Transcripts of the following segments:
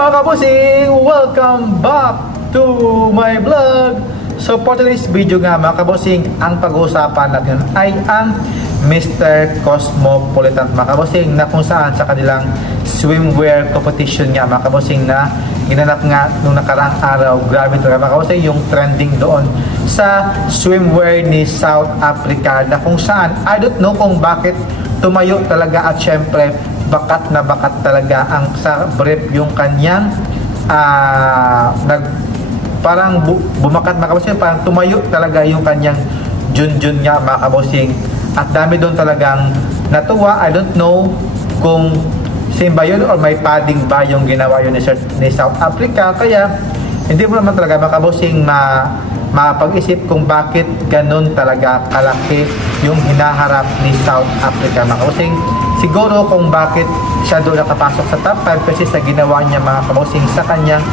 mga kabusing! Welcome back to my vlog! So for today's video nga mga kabusing, ang pag-uusapan natin ay ang Mr. Cosmopolitan mga kabusing, na kung saan sa kanilang swimwear competition nga mga kabusing na ginanap nga nung nakaraang araw. Grabe talaga mga kabusing yung trending doon sa swimwear ni South Africa, na kung saan I don't know kung bakit tumayo talaga, at syempre bakat na bakat talaga ang sa brief yung kanyang parang bumakat mga kabusing, parang tumayo talaga yung kanyang junjun nga mga kabusing, at dami doon talagang natuwa. I don't know kung same ba yun or may padding ba yung ginawa yun ni South Africa, kaya hindi mo naman talaga mga kabusing mapag-isip kung bakit ganun talaga kalaki yung hinaharap ni South Africa mga kabusing. Siguro kung bakit siya doon nakapasok sa top 5 kasi sa ginawa niya mga kabusing sa kanyang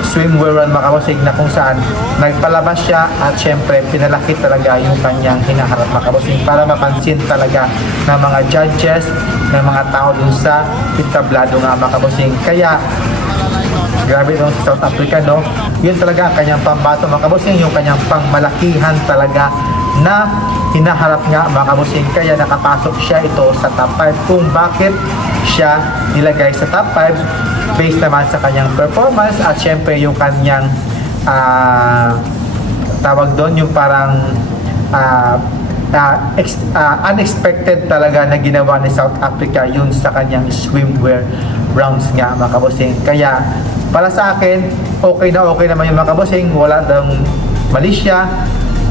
swimwear mga kabusing, na kung saan nagpalabas siya at syempre pinalaki talaga yung kanyang hinaharap mga kabusing para mapansin talaga ng mga judges, ng mga tao dun sa pintablado nga mga kabusing. Kaya grabe doon sa South Africa, no? Yun talaga ang kanyang pambato mga kabusing, yung kanyang pangmalakihan talaga na hinaharap nga mga kabusing. Kaya nakapasok siya ito sa top 5. Kung bakit siya nilagay sa top 5 based naman sa kanyang performance at syempre yung kanyang tawag doon, yung parang unexpected talaga na ginawa ni South Africa yun sa kanyang swimwear rounds nga mga kabusing. Kaya para sa akin, okay naman yung mga kabusing, wala daw mali siya.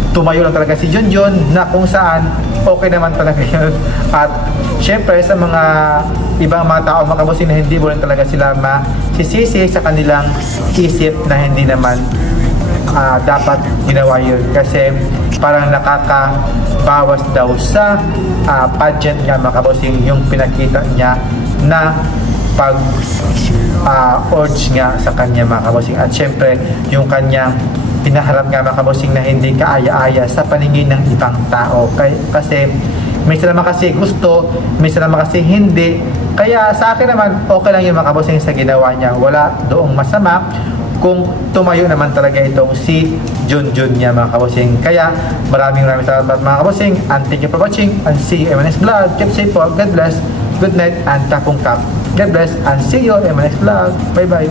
Tumayo lang talaga si Junjun, na kung saan okay naman talaga yun. At syempre sa mga ibang mga tao mga kabusing na hindi mo rin talaga sila masisisi sa kanilang isip na hindi naman dapat ginawa yun, kasi parang nakakabawas daw sa pageant nga mga kabusing yung pinakita niya na pag urge nga sa kanya mga kabusing, at syempre yung kanyang pinaharap nga mga kabusing na hindi kaaya-aya sa paningin ng ibang tao. Kasi minsan naman kasi gusto, minsan naman kasi hindi. Kaya sa akin naman okay lang yung mga kabusing sa ginawa niya, wala doong masama kung tumayo naman talaga itong si Junjun niya mga kabusing. Kaya maraming salamat mga kabusing, and thank you for watching, and see you in my next vlog. Keep safe po, God bless, good night, and tapong kap. God bless, and see you in my next vlog. Bye bye.